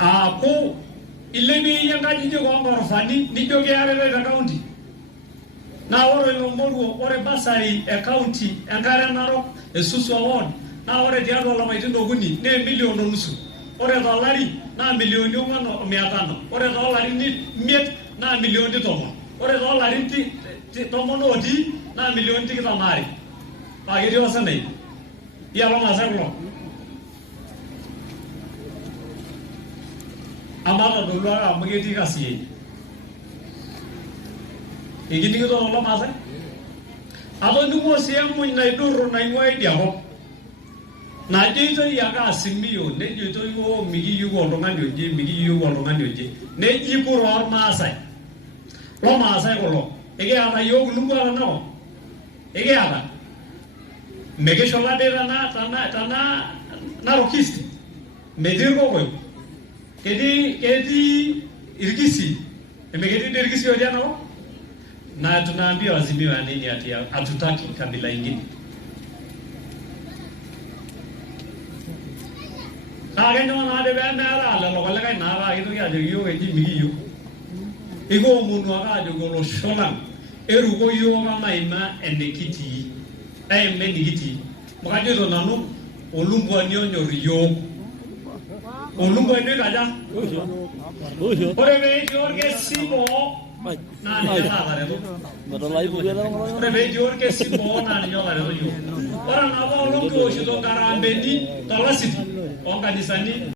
Aku ilemi yang kaji juga orang fani ni jogi ada di county. Na ore lomboru ore basari county angkara Narok esusu awon. Na ore diado lama itu doguni ne milion nusu. Ore dolari na milioni ungano miatano. Ore dolari ni miet na milioni tomo. Ore dolari ti tomo nodi na milioni ti kita mari. Pagi dia sana ni. Ia lo masa lo. Amata dulu lah, mengerti kasih. Ini kita orang masa. Atau nunggu siang pun naik turun naik wai dia kok. Naik itu ya kasih miu, naik itu yo migi yo golongan yoje, migi yo golongan yoje. Naik itu orang masa. Lo masa kalau, ege ada yo nunggu ada no, ege ada. Mege sholat dera na tanah Narok East, medir kok. Kedi irgisi. Emegedi irgisi hoja no? Na tunaambia wazimiwa nini ati hatutaki kabila ingine. Kage no na de bana ala lo kala kai na ba itu ya yo eji migi yo. Ego munu aga jo golo sholan. Eru go yo ga maima endekiti. Mendikiti. Makaje do nanu olumbu onyorr iyiook. Olbungei ni kaja. Ore iyiook ke simo. Na ni jala kare to. Ore iyiook ke simo na ni jala kare to. Ora na ba olumbu oshi to karambeni tolasiti. Onganisani.